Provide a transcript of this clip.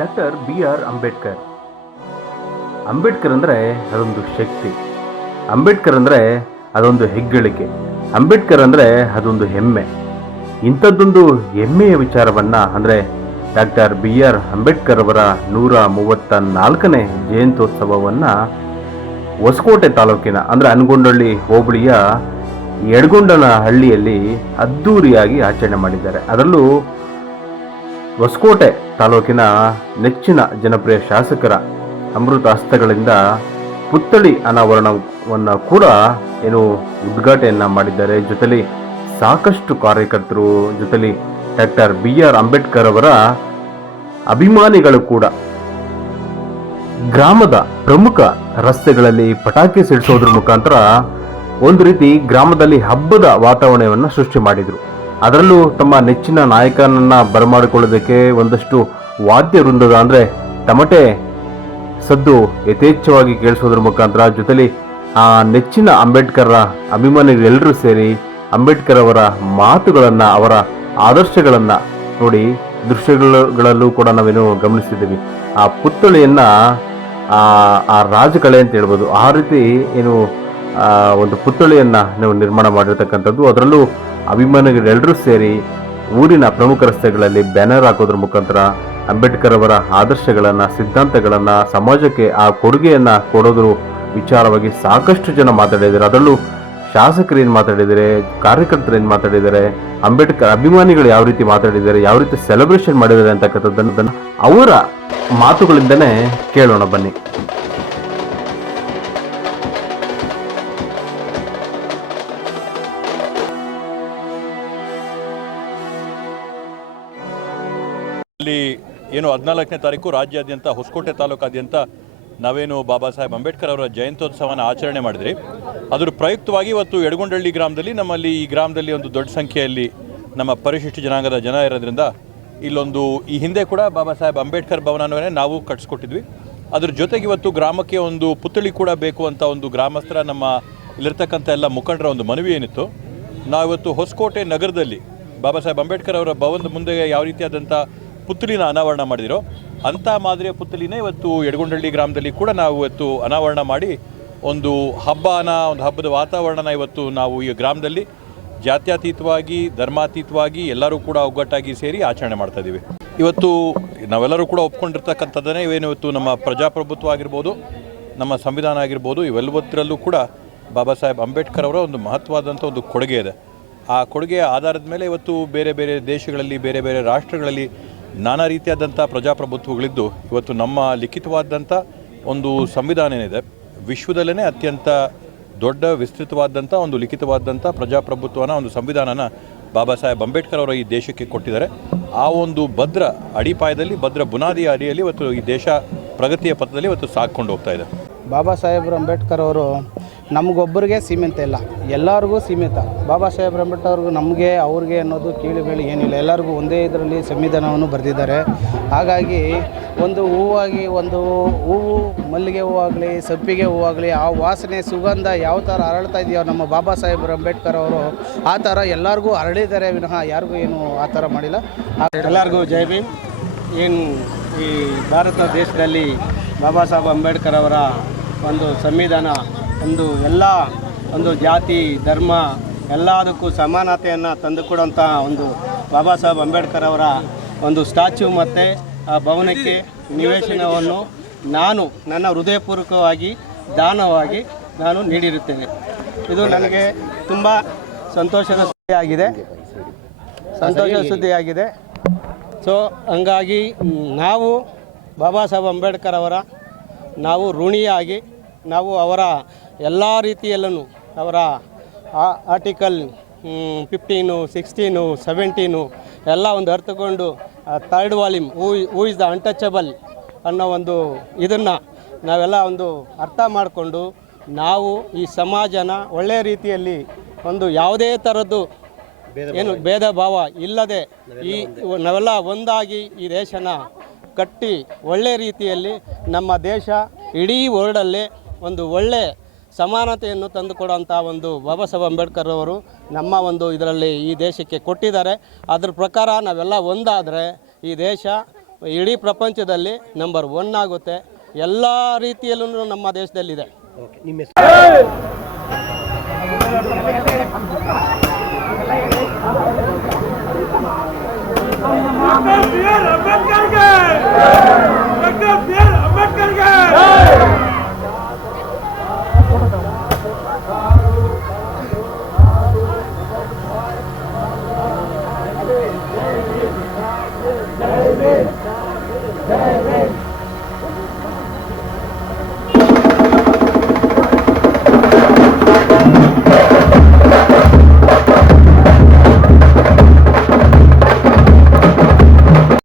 Doctor BR Ambedkar. Ambedkar ಅಂದರೆ ಅದೊಂದು ಶಕ್ತಿ. ಅಂಬೇಡ್ಕರ್ ಅಂದರೆ ಅದೊಂದು ಹೆಗ್ಗಳಿಕೆ. ಅಂಬೇಡ್ಕರ್ ಅಂದರೆ ಅದೊಂದು ಹೆಮ್ಮೆ. ಇಂಥದ್ದೊಂದು ಹೆಮ್ಮೆಯ ವಿಚಾರವನ್ನು ಅಂದರೆ ಡಾಕ್ಟರ್ BR ಅಂಬೇಡ್ಕರ್ ಅವರ 134ನೇ ಜಯಂತ್ಯೋತ್ಸವವನ್ನು ಹೊಸಕೋಟೆ ತಾಲೂಕಿನ ಅಂದರೆ ಅನಗೊಂಡಳ್ಳಿ ಹೋಬಳಿಯ ಯಡಗೊಂಡನಹಳ್ಳಿಯಲ್ಲಿ ಅದ್ಧೂರಿಯಾಗಿ ಆಚರಣೆ ಮಾಡಿದ್ದಾರೆ. ಅದರಲ್ಲೂ ಹೊಸಕೋಟೆ ತಾಲೂಕಿನ ನೆಚ್ಚಿನ ಜನಪ್ರಿಯ ಶಾಸಕರ ಅಮೃತ ಹಸ್ತಗಳಿಂದ ಪುತ್ಥಳಿ ಅನಾವರಣವನ್ನು ಕೂಡ ಉದ್ಘಾಟನೆಯನ್ನು ಮಾಡಿದ್ದಾರೆ. ಜೊತೆಲಿ ಸಾಕಷ್ಟು ಕಾರ್ಯಕರ್ತರು, ಜೊತೆಲಿ ಡಾಕ್ಟರ್ BR ಅಂಬೇಡ್ಕರ್ ಅವರ ಅಭಿಮಾನಿಗಳು ಕೂಡ ಗ್ರಾಮದ ಪ್ರಮುಖ ರಸ್ತೆಗಳಲ್ಲಿ ಪಟಾಕಿ ಸಿಡಿಸೋದ್ರ ಮುಖಾಂತರ ಒಂದು ರೀತಿ ಗ್ರಾಮದಲ್ಲಿ ಹಬ್ಬದ ವಾತಾವರಣವನ್ನು ಸೃಷ್ಟಿ ಮಾಡಿದರು. ಅದರಲ್ಲೂ ತಮ್ಮ ನೆಚ್ಚಿನ ನಾಯಕನನ್ನು ಬರಮಾಡಿಕೊಳ್ಳೋದಕ್ಕೆ ಒಂದಷ್ಟು ವಾದ್ಯ ವೃಂದದ ಅಂದರೆ ತಮಟೆ ಸದ್ದು ಯಥೇಚ್ಛವಾಗಿ ಕೇಳಿಸೋದ್ರ ಮುಖಾಂತರ, ಜೊತೆಲಿ ಆ ನೆಚ್ಚಿನ ಅಂಬೇಡ್ಕರ್ ಅಭಿಮಾನಿಗಳೆಲ್ಲರೂ ಸೇರಿ ಅಂಬೇಡ್ಕರ್ ಅವರ ಮಾತುಗಳನ್ನು, ಅವರ ಆದರ್ಶಗಳನ್ನು ನೋಡಿ ದೃಶ್ಯಗಳಲ್ಲೂ ಕೂಡ ನಾವೇನು ಗಮನಿಸಿದ್ದೀವಿ. ಆ ಪುತ್ಥಳಿಯನ್ನು ಆ ರಾಜಕಲೆ ಅಂತ ಹೇಳ್ಬೋದು, ಆ ರೀತಿ ಒಂದು ಪುತ್ಥಳಿಯನ್ನು ನೀವು ನಿರ್ಮಾಣ ಮಾಡಿರ್ತಕ್ಕಂಥದ್ದು. ಅದರಲ್ಲೂ ಅಭಿಮಾನಿಗಳೆಲ್ಲರೂ ಸೇರಿ ಊರಿನ ಪ್ರಮುಖ ರಸ್ತೆಗಳಲ್ಲಿ ಬ್ಯಾನರ್ ಹಾಕೋದ್ರ ಮುಖಾಂತರ ಅಂಬೇಡ್ಕರ್ ಅವರ ಆದರ್ಶಗಳನ್ನು, ಸಿದ್ಧಾಂತಗಳನ್ನು, ಸಮಾಜಕ್ಕೆ ಆ ಕೊಡುಗೆಯನ್ನು ಕೊಡೋದ್ರ ವಿಚಾರವಾಗಿ ಸಾಕಷ್ಟು ಜನ ಮಾತಾಡಿದ್ದಾರೆ. ಅದರಲ್ಲೂ ಶಾಸಕರು ಏನು ಮಾತಾಡಿದ್ದಾರೆ, ಕಾರ್ಯಕರ್ತರು ಏನು ಮಾತಾಡಿದ್ದಾರೆ, ಅಂಬೇಡ್ಕರ್ ಅಭಿಮಾನಿಗಳು ಯಾವ ರೀತಿ ಮಾತಾಡಿದ್ದಾರೆ, ಯಾವ ರೀತಿ ಸೆಲೆಬ್ರೇಷನ್ ಮಾಡಿದ್ದಾರೆ ಅಂತಕ್ಕಂಥದ್ದನ್ನು ಅವರ ಮಾತುಗಳಿಂದನೇ ಕೇಳೋಣ ಬನ್ನಿ. ಅಲ್ಲಿ 14ನೇ ತಾರೀಕು ರಾಜ್ಯಾದ್ಯಂತ ಹೊಸಕೋಟೆ ತಾಲೂಕಾದ್ಯಂತ ನಾವೇನು ಬಾಬಾ ಸಾಹೇಬ್ ಅಂಬೇಡ್ಕರ್ ಅವರ ಜಯಂತ್ಯೋತ್ಸವನ ಆಚರಣೆ ಮಾಡಿದ್ರಿ. ಅದರ ಪ್ರಯುಕ್ತವಾಗಿ ಇವತ್ತು ಯಡಗೊಂಡಳ್ಳಿ ಗ್ರಾಮದಲ್ಲಿ ನಮ್ಮಲ್ಲಿ ಈ ಗ್ರಾಮದಲ್ಲಿ ಒಂದು ದೊಡ್ಡ ಸಂಖ್ಯೆಯಲ್ಲಿ ನಮ್ಮ ಪರಿಶಿಷ್ಟ ಜನಾಂಗದ ಜನ ಇರೋದ್ರಿಂದ ಇಲ್ಲೊಂದು ಈ ಹಿಂದೆ ಕೂಡ ಬಾಬಾ ಸಾಹೇಬ್ ಅಂಬೇಡ್ಕರ್ ಭವನವನ್ನೇ ನಾವು ಕಟ್ಸ್ಕೊಟ್ಟಿದ್ವಿ. ಅದ್ರ ಜೊತೆಗೆ ಇವತ್ತು ಗ್ರಾಮಕ್ಕೆ ಒಂದು ಪುತ್ಥಳಿ ಕೂಡ ಬೇಕು ಅಂತ ಒಂದು ಗ್ರಾಮಸ್ಥರ ನಮ್ಮ ಇಲ್ಲಿರ್ತಕ್ಕಂಥ ಎಲ್ಲ ಮುಖಂಡರ ಒಂದು ಮನವಿ ಏನಿತ್ತು. ನಾವಿವತ್ತು ಹೊಸಕೋಟೆ ನಗರದಲ್ಲಿ ಬಾಬಾ ಸಾಹೇಬ್ ಅಂಬೇಡ್ಕರ್ ಅವರ ಭವನದ ಮುಂದೆ ಯಾವ ರೀತಿಯಾದಂಥ ಪುತ್ಥಳಿನ ಅನಾವರಣ ಮಾಡಿದಿರೋ ಅಂಥ ಮಾದರಿಯ ಪುತ್ಥಳಿನೇ ಇವತ್ತು ಯಡಗೊಂಡಳ್ಳಿ ಗ್ರಾಮದಲ್ಲಿ ಕೂಡ ನಾವು ಇವತ್ತು ಅನಾವರಣ ಮಾಡಿ ಒಂದು ಹಬ್ಬದ ವಾತಾವರಣನ ಇವತ್ತು ನಾವು ಈ ಗ್ರಾಮದಲ್ಲಿ ಜಾತ್ಯತೀತವಾಗಿ, ಧರ್ಮಾತೀತವಾಗಿ ಎಲ್ಲರೂ ಕೂಡ ಒಗ್ಗಟ್ಟಾಗಿ ಸೇರಿ ಆಚರಣೆ ಮಾಡ್ತಾ ಇದ್ದೀವಿ. ಇವತ್ತು ನಾವೆಲ್ಲರೂ ಕೂಡ ಒಪ್ಕೊಂಡಿರ್ತಕ್ಕಂಥದ್ದನ್ನೇ ಇವತ್ತು ನಮ್ಮ ಪ್ರಜಾಪ್ರಭುತ್ವ ಆಗಿರ್ಬೋದು, ನಮ್ಮ ಸಂವಿಧಾನ ಆಗಿರ್ಬೋದು, ಇವೆಲ್ಲವತ್ತರಲ್ಲೂ ಕೂಡ ಬಾಬಾ ಸಾಹೇಬ್ ಅಂಬೇಡ್ಕರ್ ಅವರ ಒಂದು ಮಹತ್ವವಾದಂಥ ಒಂದು ಕೊಡುಗೆ ಇದೆ. ಆ ಕೊಡುಗೆಯ ಆಧಾರದ ಮೇಲೆ ಇವತ್ತು ಬೇರೆ ಬೇರೆ ದೇಶಗಳಲ್ಲಿ, ಬೇರೆ ಬೇರೆ ರಾಷ್ಟ್ರಗಳಲ್ಲಿ ನಾನಾ ರೀತಿಯಾದಂಥ ಪ್ರಜಾಪ್ರಭುತ್ವಗಳಿದ್ದು ಇವತ್ತು ನಮ್ಮ ಲಿಖಿತವಾದಂಥ ಒಂದು ಸಂವಿಧಾನ ಏನಿದೆ ವಿಶ್ವದಲ್ಲೇ ಅತ್ಯಂತ ದೊಡ್ಡ ವಿಸ್ತೃತವಾದಂಥ ಒಂದು ಲಿಖಿತವಾದಂಥ ಪ್ರಜಾಪ್ರಭುತ್ವನ ಒಂದು ಸಂವಿಧಾನನ ಬಾಬಾ ಸಾಹೇಬ್ ಅಂಬೇಡ್ಕರ್ ಅವರ ಈ ದೇಶಕ್ಕೆ ಕೊಟ್ಟಿದ್ದಾರೆ. ಆ ಒಂದು ಭದ್ರ ಅಡಿಪಾಯದಲ್ಲಿ, ಭದ್ರ ಬುನಾದಿಯ ಅಡಿಯಲ್ಲಿ ಇವತ್ತು ಈ ದೇಶ ಪ್ರಗತಿಯ ಪಥದಲ್ಲಿ ಇವತ್ತು ಸಾಕೊಂಡು ಹೋಗ್ತಾ ಇದೆ. ಬಾಬಾ ಸಾಹೇಬ್ ಅಂಬೇಡ್ಕರ್ ಅವರು ನಮಗೊಬ್ಬರಿಗೆ ಸೀಮಿತ ಇಲ್ಲ, ಎಲ್ಲರಿಗೂ ಸೀಮಿತ. ಬಾಬಾ ಸಾಹೇಬ್ ಅಂಬೇಡ್ಕರ್ ಅವ್ರಿಗೂ ನಮಗೆ ಅವ್ರಿಗೆ ಅನ್ನೋದು ಕೀಳುಗಳು ಏನಿಲ್ಲ, ಎಲ್ಲರಿಗೂ ಒಂದೇ ಇದರಲ್ಲಿ ಸಂವಿಧಾನವನ್ನು ಬರೆದಿದ್ದಾರೆ. ಹಾಗಾಗಿ ಒಂದು ಹೂವು ಮಲ್ಲಿಗೆ ಹೂವಾಗಲಿ, ಸಂಪಿಗೆ ಹೂವಾಗಲಿ, ಆ ವಾಸನೆ ಸುಗಂಧ ಯಾವ ಥರ ಅರಳ್ತಾ ಇದೆಯೋ ನಮ್ಮ ಬಾಬಾ ಸಾಹೇಬ್ ಅಂಬೇಡ್ಕರ್ ಅವರು ಆ ಥರ ಎಲ್ಲರಿಗೂ ಹರಳಿದ್ದಾರೆ ವಿನಃ ಯಾರಿಗೂ ಏನು ಆ ಥರ ಮಾಡಿಲ್ಲ. ಎಲ್ಲರಿಗೂ ಜೈ ಭೀಮ್. ಈ ಭಾರತ ದೇಶದಲ್ಲಿ ಬಾಬಾ ಸಾಹೇಬ್ ಅಂಬೇಡ್ಕರ್ ಅವರ ಒಂದು ಸಂವಿಧಾನ ಒಂದು ಜಾತಿ, ಧರ್ಮ ಎಲ್ಲದಕ್ಕೂ ಸಮಾನತೆಯನ್ನು ತಂದುಕೊಡುವಂಥ ಒಂದು ಬಾಬಾ ಸಾಹೇಬ್ ಅಂಬೇಡ್ಕರ್ ಅವರ ಒಂದು ಸ್ಟ್ಯಾಚ್ಯೂ ಮತ್ತು ಆ ಭವನಕ್ಕೆ ನಿವೇಶನವನ್ನು ನಾನು ನನ್ನ ಹೃದಯಪೂರ್ವಕವಾಗಿ ದಾನವಾಗಿ ನೀಡಿರುತ್ತೇನೆ. ಇದು ನನಗೆ ತುಂಬ ಸಂತೋಷದ ಸುದ್ದಿಯಾಗಿದೆ. ಸೊ ಹಂಗಾಗಿ ನಾವು ಬಾಬಾ ಸಾಹೇಬ್ ಅಂಬೇಡ್ಕರ್ ಅವರ ನಾವು ಋಣಿಯಾಗಿ ನಾವು ಅವರ ಎಲ್ಲ ರೀತಿಯಲ್ಲೂ ಅವರ ಆರ್ಟಿಕಲ್ 15, 16, 17 ಎಲ್ಲ ಒಂದು ಅರ್ಥಕೊಂಡು 3rd volume who is the untouchable ಅನ್ನೋ ಒಂದು ಇದನ್ನು ನಾವೆಲ್ಲ ಒಂದು ಅರ್ಥ ಮಾಡಿಕೊಂಡು ನಾವು ಈ ಸಮಾಜನ ಒಳ್ಳೆಯ ರೀತಿಯಲ್ಲಿ ಒಂದು ಯಾವುದೇ ಥರದ್ದು ಭೇದ ಭಾವ ಇಲ್ಲದೆ ನಾವೆಲ್ಲ ಒಂದಾಗಿ ಈ ದೇಶನ ಕಟ್ಟಿ ಒಳ್ಳೆಯ ರೀತಿಯಲ್ಲಿ ನಮ್ಮ ದೇಶ ಇಡೀ ವರ್ಲ್ಡಲ್ಲೇ ಒಂದು ಒಳ್ಳೆ ಸಮಾನತೆಯನ್ನು ತಂದುಕೊಡುವಂಥ ಒಂದು ಬಾಬಾ ಸಾಹೇಬ್ ಅಂಬೇಡ್ಕರ್ ಅವರು ನಮ್ಮ ಒಂದು ಇದರಲ್ಲಿ ಈ ದೇಶಕ್ಕೆ ಕೊಟ್ಟಿದ್ದಾರೆ. ಅದ್ರ ಪ್ರಕಾರ ನಾವೆಲ್ಲ ಒಂದಾದರೆ ಈ ದೇಶ ಇಡೀ ಪ್ರಪಂಚದಲ್ಲಿ ನಂಬರ್ 1 ಆಗುತ್ತೆ. ಎಲ್ಲ ರೀತಿಯಲ್ಲೂ ನಮ್ಮ ದೇಶದಲ್ಲಿದೆ. Jai Hind!